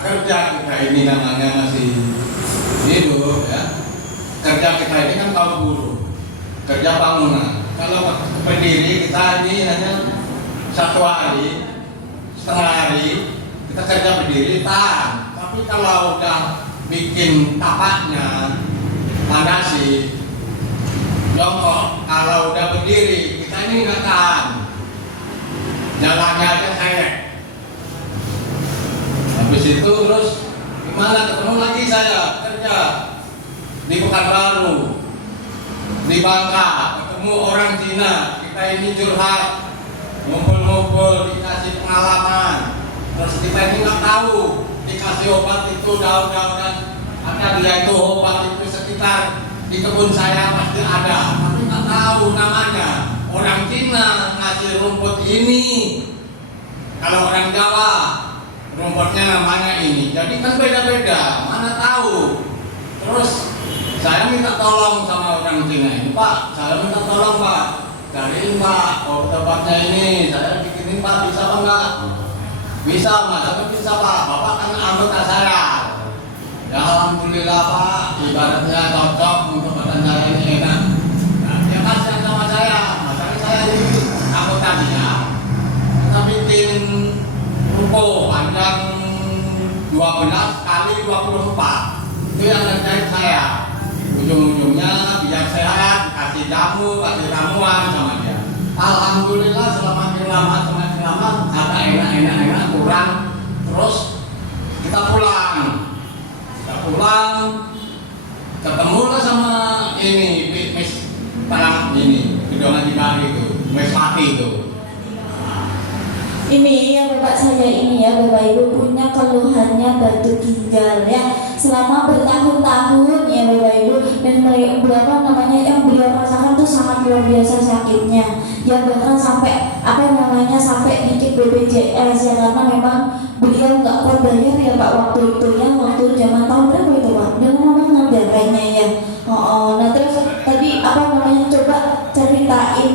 kerja kita ini namanya masih hidup ya. Kerja kita ini kan kaum buruh, kerja bangunan. Kalau berdiri kita ini hanya 1 hari, setengah hari kita kerja berdiri tahan. Tapi kalau udah bikin tapaknya, landasi, jongkok, kalau udah berdiri kita ini nggak tahan. Jalannya aja kayak. Habis itu terus gimana, ketemu lagi saya kerja di Pekanbaru, di Bangka, ketemu orang Cina, kita ini curhat, ngumpul-ngumpul, dikasih pengalaman, terus kita ini nggak tahu, dikasih obat itu daun-daunan, ada dia itu obat itu sekitar di kebun saya pasti ada, tapi nggak tahu namanya. Orang Cina ngasih rumput ini, kalau orang Jawa rumputnya namanya ini, jadi kan beda-beda, mana tahu. Terus saya minta tolong sama orang Cina ini, Pak, saya minta tolong Pak, cariin Pak obat-obatnya ini, saya bikinin Pak, bisa apa enggak? Bisa Mas, tapi bisa Pak, Bapak kan anggota saya. Ya alhamdulillah Pak, ibaratnya cocok untuk badan saya ini enak. Nah, dia kasihan sama saya, masalahnya saya ini anggota dia, kita bikin rumput panjang 12 kali 24, itu yang ngerjain saya. Ujung-ujungnya biar sehat, kasih jamu, kasih ramuan sama dia. Alhamdulillah semakin lama ada enak kurang. Terus kita pulang, ketemulah sama ini Miss Tarang ini, gedongan di kali itu, Miss Mati itu. Ini ya Bapak, saya ini ya Bapak Ibu punya keluhannya batu ginjal ya selama bertahun-tahun ya Bapak Ibu, dan berapa namanya yang beliau rasakan tuh sangat luar biasa sakitnya ya, bahkan sampai sampai bikin BPJS ya, karena memang beliau nggak kuat bayar ya Pak waktu itu ya, waktu zaman tahun berapa itu Pak, dengan namanya kayaknya ya. Nah terus tadi coba ceritain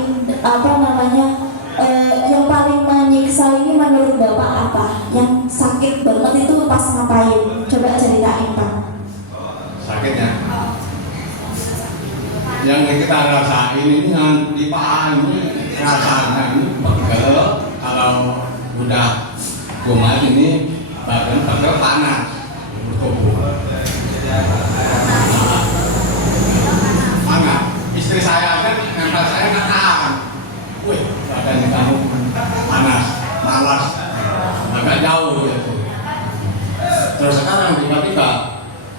yang paling menyiksa ini menurut Bapak apa? Yang sakit banget itu pas ngapain? Coba ceritain Pak. Sakitnya? Yang kita rasain ini di paha ini rasanya ini pegel, kalau udah kumat ini badan pegel panas, hangat. Istri saya kan nempel saya nggak tahan. Wih, badannya kamu panas, malas, agak jauh gitu. Terus sekarang tiba-tiba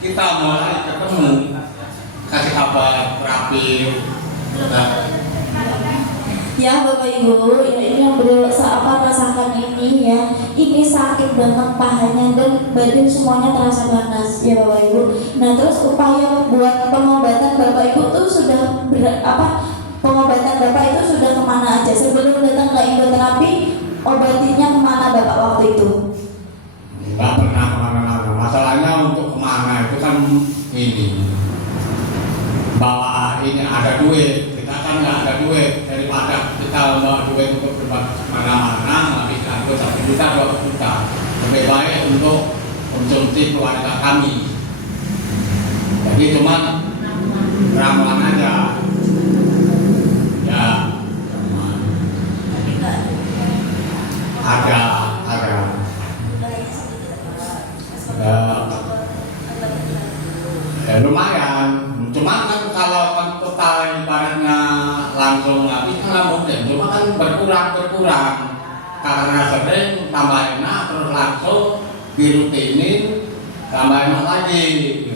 kita mulai ketemu, kasih kabar rapi. Ya Bapak Ibu, ini yang beliau rasakan ini ya, ini sakit banget pahanya dan badan semuanya terasa panas ya Bapak Ibu. Nah terus upaya buat pengobatan Bapak Ibu tuh sudah pengobatan Bapak itu sudah kemana aja sebelum datang ke Indoterapi? Obatinya kemana Bapak waktu itu? Nggak pernah kemana-mana. Masalahnya untuk kemana itu kan ini bawa ini ada duit, kita kan nggak ada duit, daripada kita bawa duit untuk kemana-mana habiskan 1 juta 2 juta, lebih baik untuk konsumsi keluarga kami. Jadi cuma ramuan aja. Ya, ada lumayan, cuma kan kalau kan total ibaratnya langsung habis kan nggak mungkin, cuma kan berkurang karena sering tambah enak, terus langsung dirutinin tambah enak lagi gitu.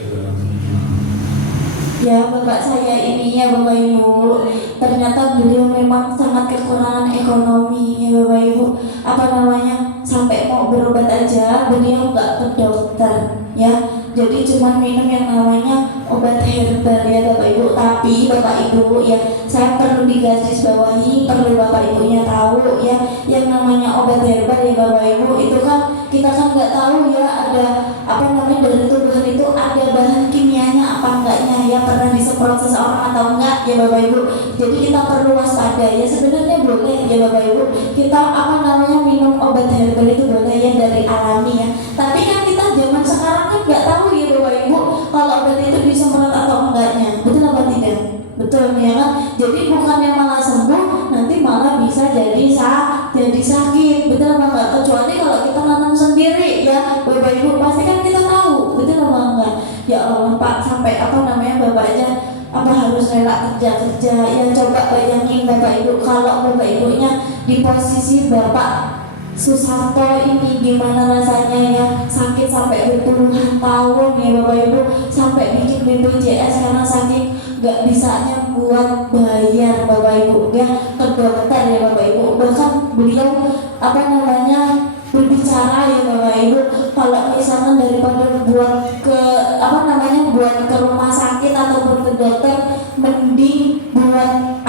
Ya Bapak, saya ini ya Bapak Ibu, ternyata beliau memang sangat kekurangan ekonomi ya Bapak Ibu. Sampai mau berobat aja beliau nggak ke dokter ya, jadi cuma minum yang namanya obat herbal ya Bapak Ibu. Tapi Bapak Ibu ya, saya perlu digarisbawahi, perlu Bapak Ibunya tahu ya, yang namanya obat herbal ya Bapak Ibu itu kan kita kan nggak tahu ya ada dari tubuh itu ada bahan kimianya apa enggaknya ya, pernah disebut disemprot seseorang atau enggak ya Bapak Ibu. Jadi kita perlu waspada ya, sebenarnya boleh ya Bapak Ibu kita minum obat herbal itu boleh ya dari alami ya. Tapi kan kita zaman sekarang kan nggak tahu ya Bapak Ibu kalau obat itu disemprot atau enggaknya, betul apa tidak? Betul ya kan? Jadi bukannya malah sembuh, nanti malah bisa jadi sakit, betul apa enggak? Kecuali kalau kita nanam sendiri ya Bapak Ibu, pasti kan kita tahu, betul apa enggak? Ya Allah Pak, sampai bapaknya harus rela kerja ya. Coba bayangin Bapak Ibu kalau Bapak Ibunya di posisi Bapak Susanto ini, gimana rasanya ya, sakit sampai berpuluhan tahun ya Bapak Ibu, sampai bikin BPJS karena saking gak bisanya buat bayar Bapak Ibu ya ke dokter ya Bapak Ibu. Bahkan beliau berbicara ya Bapak Ibu, kalau misalnya daripada buat ke rumah sakit ataupun ke dokter, mending buat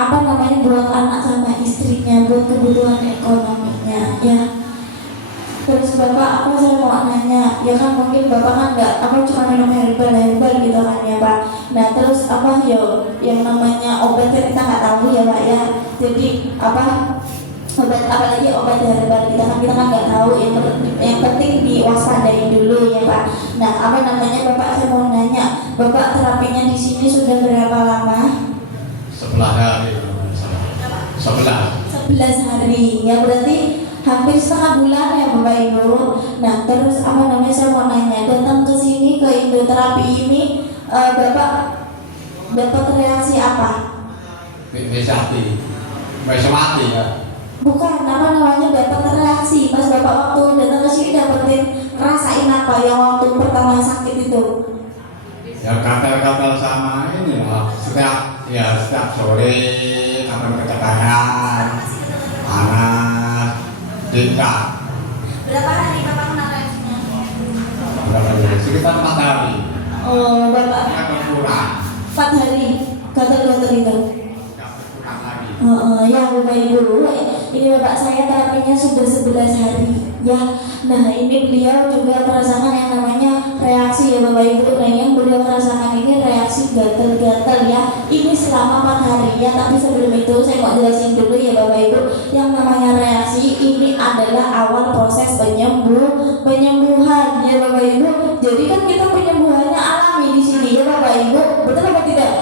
buat anak sama istrinya, buat kebutuhan ekonominya ya. Terus Bapak, saya mau nanya, ya kan mungkin Bapak kan cuma minum herbal gitu kan ya Pak. Nah terus yang namanya obat kan kita nggak tahu ya Pak ya. Jadi obat, apalagi obat herbal kita kan nggak tahu. Yang penting diwaspadai dulu ya Pak. Nah Bapak, saya mau nanya, Bapak terapinya di sini sudah berapa lama? 11 hari. 11 hari ya, berarti hampir setengah bulan ya Bapak Ibu. Nah terus saya mau nanya, datang ke sini ke Indoterapi ini Bapak dapat reaksi apa? Bisa mati ya. Bukan, dapat reaksi pas Bapak waktu datang ke sini, dapetin rasain apa yang waktu pertama sakit itu? Ya gatal-gatal sama ini lah. Setiap sore kapan kecapean, panas, dekat. Berapa hari Bapak kena reaksinya? Sekitar 4 hari. Oh Bapak. Ya berkurang. 4 hari gatal-gatal itu. Berkurang lagi. Ya Bapak Ibu, ini Bapak saya terapinya sudah 11 hari ya. Nah ini beliau juga merasakan yang namanya reaksi ya Bapak Ibu. Nah yang beliau merasakan ini reaksi gatal-gatal ya. Ini selama 4 hari ya. Tapi sebelum itu saya mau jelasin dulu ya Bapak Ibu, yang namanya reaksi ini adalah awal proses penyembuhan ya Bapak Ibu. Jadi kan kita penyembuhannya alami di sini ya Bapak Ibu, betul apa tidak?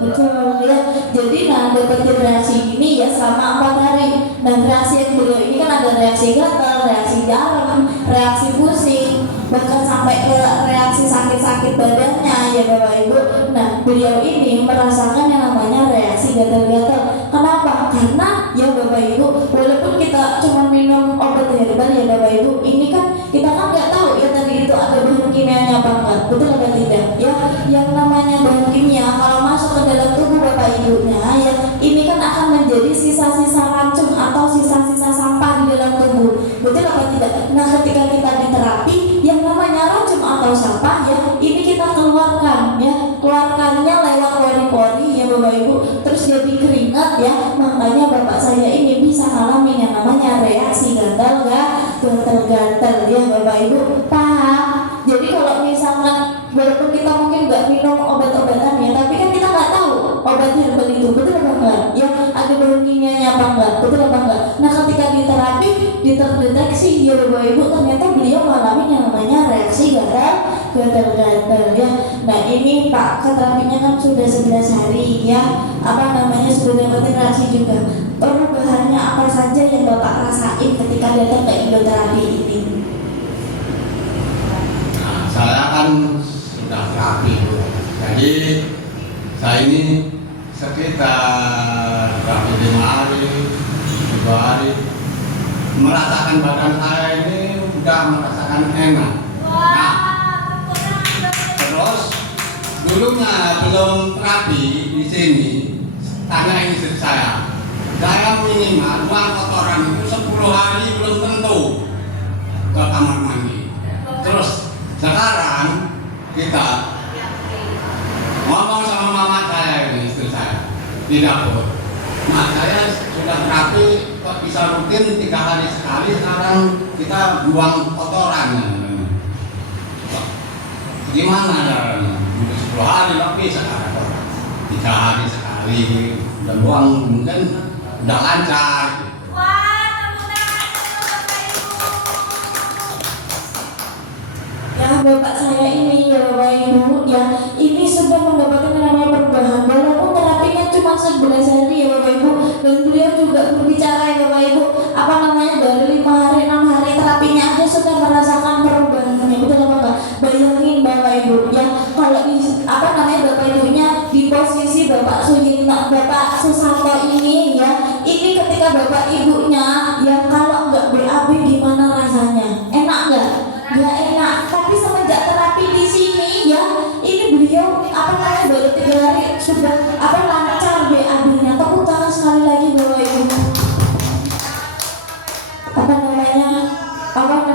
Betul ya. Jadi dapetin reaksi ini ya selama 4 hari. Nah reaksi yang beliau ini kan ada reaksi gatal, reaksi dalam, reaksi pusing, bahkan sampai ke reaksi sakit-sakit badannya ya Bapak Ibu. Nah beliau ini merasakan yang namanya reaksi gatal-gatal. Kenapa? Karena ya Bapak Ibu, walaupun kita cuma minum obat herbal ya Bapak Ibu, ini kan kita kan nggak tahu ya tadi itu ada bahan kimianya apa enggak, betul apa tidak ya. Yang namanya bahan kimia kalau masuk ke dalam tubuh Bapak Ibunya ya, ini kan akan menjadi sisa-sisa racun atau sisa-sisa sampah di dalam tubuh, betul apa tidak. Nah ketika kita diterapi, yang namanya racun atau sampah ya, ini kita keluarkan ya, keluarkannya lewat pori-pori ya Bapak Ibu, terus jadi keringat ya. Makanya Bapak saya ini bisa ngalamin yang namanya reaksi gatal ya Bapak Ibu, paham? Jadi kalau misalkan walaupun kita mungkin nggak minum obat-obatan ya, tapi kan kita nggak tahu obat herbal itu betul apa enggak ya, ada bahan kimianya apa enggak, betul apa enggak. Nah ketika diterapi terdeteksi ya Bapak Ibu, ternyata beliau mengalami yang namanya reaksi gatal ya. Nah ini Pak, terapinya kan sudah 11 hari ya, sudah dapetin reaksi juga. Perubahannya apa saja yang Bapak rasain ketika datang ke Indoterapi ini? Nah, saya kan sudah terapi, jadi saya ini sekitar 5 hari, 2 hari merasakan badan saya ini udah merasakan enak. Nah, terus dulunya belum terapi di sini, tanya istri saya minimal buang kotoran itu 10 hari belum tentu ke kamar mandi. Terus sekarang kita ngomong sama mama saya ini, istri saya di dapur. Nah saya sudah terapi kok bisa rutin 3 hari sekali, sekarang kita buang kotoran. Gimana caranya? 10 hari lebih sekarang 3 hari sekali udah doang mungkin udah lancar gitu. Wah, tepuk tangan untuk Bapak Ibu. Ya bapak saya ini ya bapak ibu ya ini sudah mendapatkan yang namanya perubahan walaupun terapinya cuma 11 hari ya bapak ibu, dan beliau juga berbicara ya bapak ibu apa namanya dari 5 hari 6 hari terapinya aja sudah merasakan perubahannya, betul apa enggak? Bayangin bapak ibu ya kalau apa namanya bapak ibunya di posisi bapak Suyitno, bapak Susanto ini ya, ini ketika bapak ibunya yang kalau nggak BAB gimana rasanya? Enak nggak? Nggak enak. Tapi semenjak terapi di sini ya, ini beliau apa namanya baru 3 hari sudah apa lancar BAB-nya. Tepuk tangan sekali lagi bapak ibu. Apa namanya?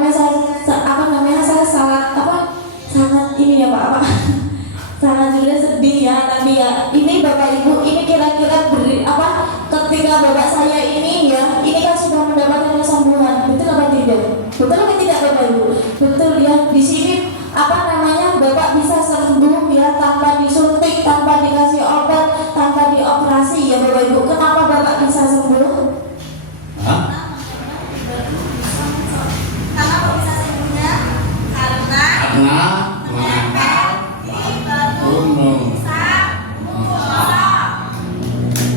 Saya sangat ini ya pak sangat juga sedih ya, tapi ya ini bapak ibu ini kira-kira beri apa ketika bapak saya ini ya ini kan sudah mendapatkan kesembuhan, betul apa tidak? Betul apa tidak bapak ibu? Betul ya, di sini apa namanya bapak bisa sembuh ya tanpa disuntik, tanpa dikasih obat, tanpa dioperasi ya bapak ibu. Kenapa bapak bisa sembuh? Hah? Kenapa bisa sembuhnya? Karena Karena mengantar gunung.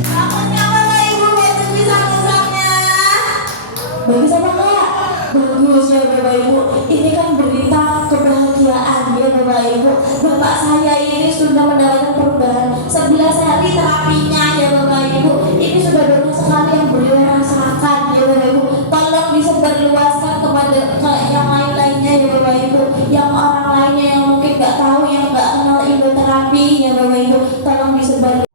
Bagusnya Bapak Ibu, itu bisa-bisanya. Bagus apa enggak? Bagus ya bapak ibu. Ini kan berita kebahagiaan ya bapak ibu. Bapak saya ini sudah mendapatkan perubahan 11 hari terapinya ya bapak ibu. Ini sudah banyak sekali yang beliau rasakan ya bapak ibu. Tolong disebarluaskan kepada yang lain-lainnya ya bapak ibu. Yang orang lainnya yang mungkin nggak tahu, yang nggak kenal ilmu terapi ya bapak ibu. Tolong disebar